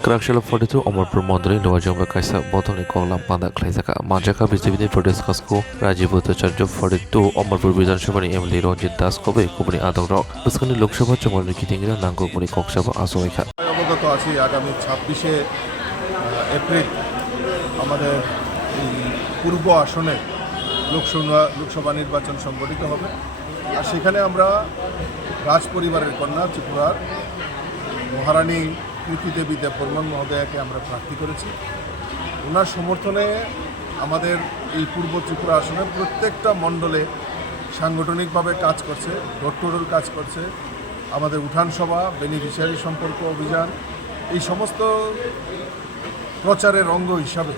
Karakshila 42 Amarpur Mondri Novajanga Kaisa Botani Konglam Panda Klaisaka Manjaka BJP Pradesh Kasko Rajiv Bhattacharya 42 Amarpur Bizan Shabani Emily Ranjit Das Kobe Kubani Adang Rao Buskani Lok Sabha Chomani Kitingira Nangokmani Koksaba Asoika অবগত আছি আগামী 26শে April আমাদের এই পূর্ব আসনে লোকসভা নির্বাচন সংগঠিত হবে আর সেখানে আমরা রাজ পরিবারের কন্যা ত্রিপুরার মহারানী কৃতিদেবী দেববর্মন মহোদয়াকে আমরা প্রার্থী করেছি। ওনার সমর্থনে আমাদের এই পূর্ব ত্রিপুরা আসনের প্রত্যেকটা মণ্ডলে সাংগঠনিকভাবে কাজ করছে, ডোর টু ডোর কাজ করছে। আমাদের উঠান সভা, বেনিফিশিয়ারি সম্পর্ক অভিযান, এই সমস্ত প্রচারের অঙ্গ হিসাবে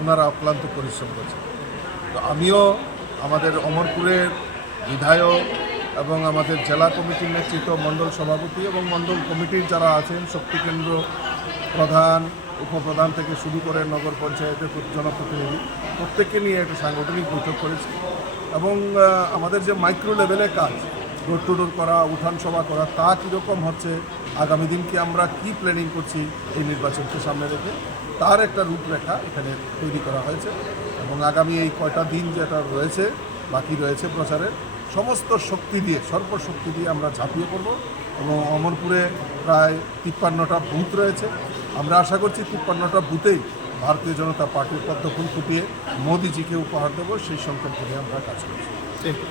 ওনারা অক্লান্ত পরিশ্রম করছে। তো আমিও আমাদের অমরপুরের বিধায়ক এবং আমাদের জেলা কমিটির নেতৃত্ব, মণ্ডল সভাপতি এবং মণ্ডল কমিটির যারা আছেন, শক্তি কেন্দ্র প্রধান, উপপ্রধান থেকে শুরু করে নগর পঞ্চায়েতের জনপ্রতিনিধি, প্রত্যেককে নিয়ে একটা সাংগঠনিক বৈঠক করেছি এবং আমাদের যে মাইক্রো লেভেলে কাজ, ডোর টু ডোর করা, উঠান সভা করা, তা কীরকম হচ্ছে, আগামী দিনকে আমরা কি প্ল্যানিং করছি এই নির্বাচনকে সামনে রেখে, তার একটা রূপরেখা এখানে তৈরি করা হয়েছে এবং আগামী এই কয়টা দিন যেটা রয়েছে, বাকি রয়েছে প্রচারের, সমস্ত শক্তি দিয়ে, সর্বশক্তি দিয়ে আমরা ঝাঁপিয়ে পড়ব এবং অমরপুরে প্রায় 53টা বুথ রয়েছে। আমরা আশা করছি 53টা বুথেই ভারতীয় জনতা পার্টির পদ্মফুল ফুটিয়ে মোদিজিকে উপহার দেবো, সেই সংকল্প নিয়ে আমরা কাজ করছি। Thank you.